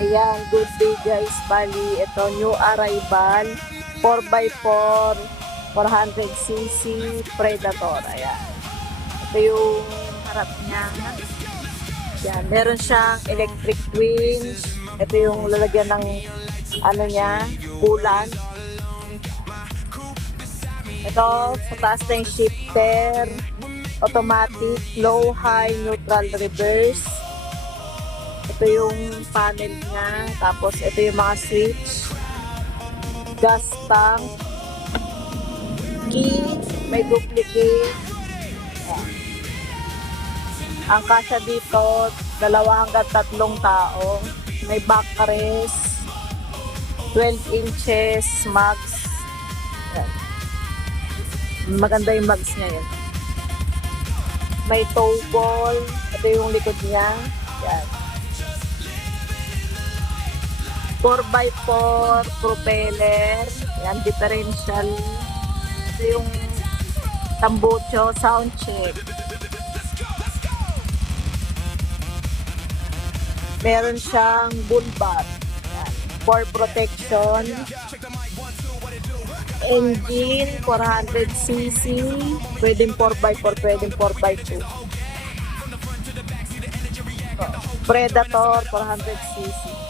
Ayan, good day guys. Bali, ito new arrival 4x4 400cc Predator. Ayan. Ito yung harap niya. Ayan, meron siyang electric winch. Ito yung lalagyan ng ano niya, coolant. Ito, sa taas na yung shifter, automatic, low, high, neutral, reverse. Ito yung panel niya. Tapos, ito yung mga switch. Gas tank. Key. May duplicate. Ayan. Ang kasya dito, 2 hanggang 3 tao. May backrest. 12 inches mags. Ayan. Maganda yung mags niya yun. May tow ball. Ito yung likod niya. Ayan. 4x4 propeller. Yan, differential. Ito yung tambucho, sound check. Meron siyang bull bar. Yan, for protection. Engine, 400cc. Pwedeng 4x4, pwedeng 4x2. Predator, 400cc.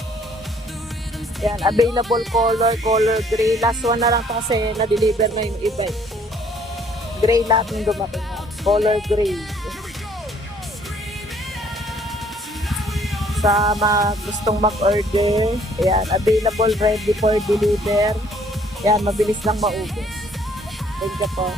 Yan, available color gray. Last one na lang to kasi na-deliver na yung event. Gray lahat yung dumating na. Color gray. Sa mga gustong mag-order, yan, available, ready for deliver. Yan, mabilis lang maubos. Thank you po.